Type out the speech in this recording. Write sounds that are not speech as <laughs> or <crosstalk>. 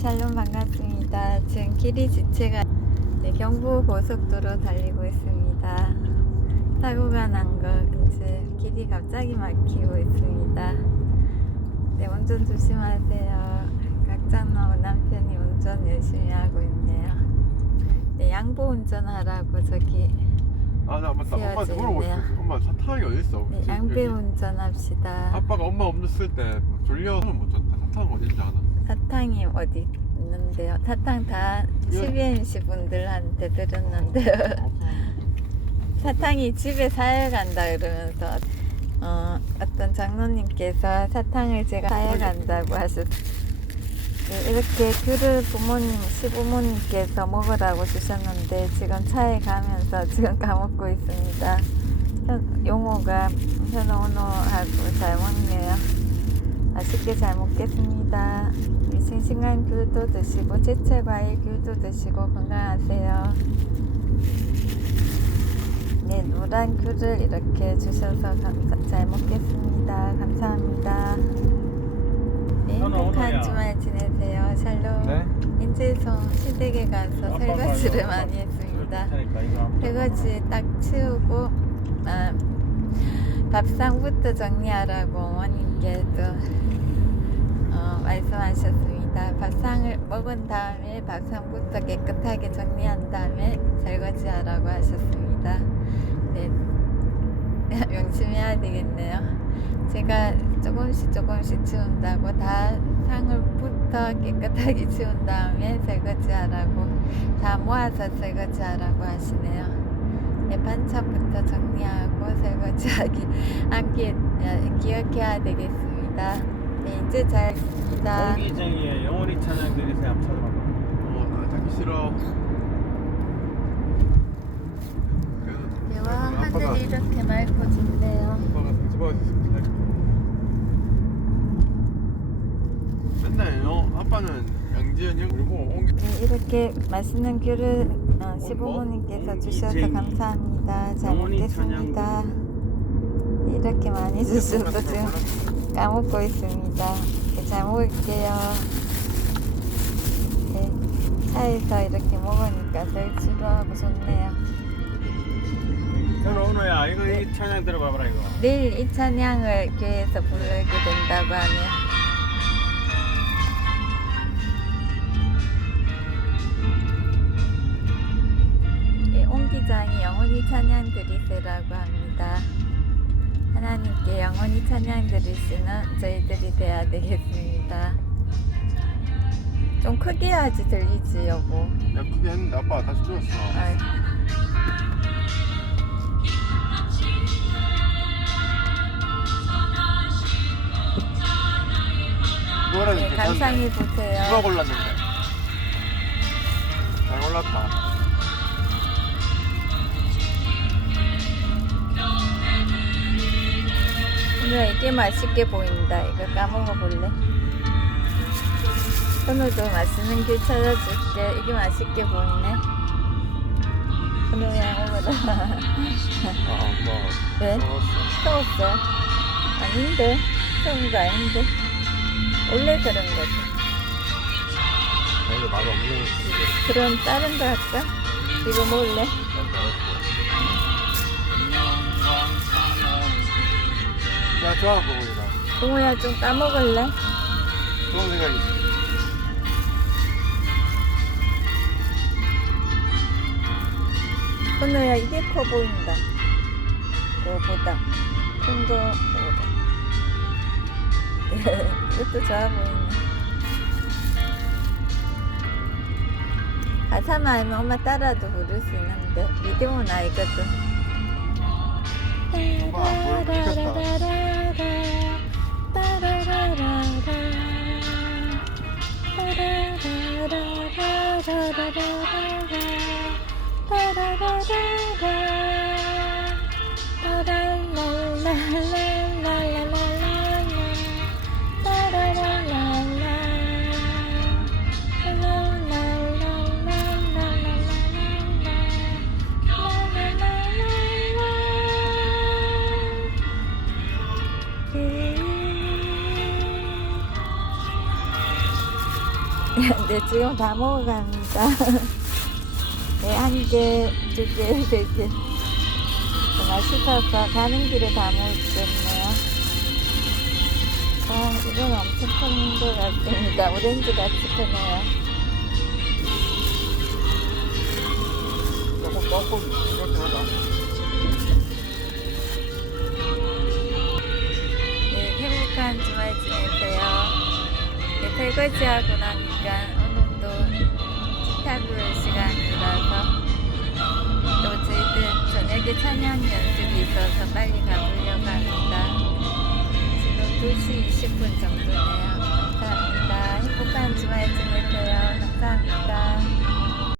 샬롬 반갑습니다. 지금 길이 지체가 네, 경부 고속도로 달리고 있습니다. 사고가 난거 이제 길이 갑자기 막히고 있습니다. 네, 운전 조심하세요. 각장 나온 남편이 운전 열심히 하고 있네요. 네, 양보 운전하라고 저기 아 나 맞다 엄마한테 세워져 물어보고 있네요. 싶었어 엄마 사탕이 어딨어 네, 양배 운전합시다. 아빠가 엄마 없을 때 졸려서 못 잤다 사탕 어딘지 아나? 사탕이 어디 있는데요? 사탕 다 예. CBMC 분들한테 드렸는데요. <laughs> 사탕이 집에 사야 간다 그러면서 어, 어떤 장로님께서 사탕을 제가 사야 간다고 하셨. 네, 이렇게 귤을 부모님, 시부모님께서 먹으라고 주셨는데 지금 차에 가면서 지금 까먹고 있습니다. 현, 용호가 현오노하고 잘 먹네요. 맛있게 잘 먹겠습니다. 이 싱싱한 귤도 드시고 제철 과일 귤도 드시고 건강하세요. 네, 노란 귤을 이렇게 주셔서 감사, 잘 먹겠습니다. 감사합니다. 네, 행복한 주말 지내세요. 샬롬. 네? 인제성 시댁에 가서 설거지를 많이 했습니다. 설거지 딱 치우고 아, 밥상부터 정리하라고 어머님께도 어, 말씀하셨습니다. 밥상을 먹은 다음에 밥상부터 깨끗하게 정리한 다음에 설거지하라고 하셨습니다. 네, <laughs> 열심히 해야 되겠네요. 제가 조금씩 조금씩 치운다고 다 상을부터 깨끗하게 치운 다음에 설거지하라고 다 모아서 설거지하라고 하시네요. 네, 반찬부터 정리하고 설거지하기 <laughs> 함께 어, 기억해야 되겠습니다. 네, 이제 잘 있습니다. 공기장에 영원히 찬양 드리세요. 한번 찾아봐. 어나 자기 싫어 대와 아빠가 하늘이 이렇게 맑고 좋네요. 아빠가 잘 맨날 어 아빠는 양지연이 그리고 옹기 네, 이렇게 맛있는 귤을 어, 시부모님께서 어, 주셔서 이쟁이. 감사합니다. 잘 먹겠습니다. 네, 이렇게 많이 주셔서 지금 까먹고 있습니다. 네, 잘 먹을게요. 네, 차에서 이렇게 먹으니까 덜 지루하고 좋네요. 현우 오너야 이거 이 찬양 들어봐봐라 이거. 내일 이 찬양을 교회에서 부르게 된다고 하네요. 찬양 드리세라고 합니다. 하나님께 영원히 찬양 드리시는 저희들이 돼야 되겠습니다. 좀 크게 해야지 들리지 여보. 야 그게 했는데 아빠가 다시 줄였어 아이, 노래는 네, 괜찮네 감상해 보세요. 누가 골랐는데 잘 골랐다 오늘 이게 맛있게 보인다. 이거 까먹어 볼래? 오늘도 맛있는 길 찾아줄게. 이게 맛있게 보이네. 오늘야 오늘아. 아 왜? 먹었어 서웠어? 아닌데. 서운 거 아닌데. 원래 그런 거지. 별로 맛 없는 게 그럼 다른 거 할까? 이거 먹을래? 야 좋아 보고이다 동호야 좀 까먹을래? 좋은 생각이지 오늘야 이게 커 보인다. 그거보다. 큰 거보다. <laughs> 이것도 좋아 보이네. 가사만 알면 엄마 따라도 부를 수 있는데 리듬은 알거든. 엄 da da da da da da 네, 지금 다 먹어갑니다. <laughs> 네, 한 개, 두 개, 세 개. 맛있어서 가는 길에 다 먹었겠네요. 아, 이건 엄청 큰 것 같습니다. 오렌지 같이 크네요. 먹고 네, 행복한 주말 지내세요. 네, 설거지하고 나니까 오늘도 기타 부를 시간이라서 또 저희들 저녁에 찬양 연습이 있어서 빨리 가보려고 합니다. 지금 2시 20분 정도네요. 감사합니다. 행복한 주말 지내세요. 감사합니다.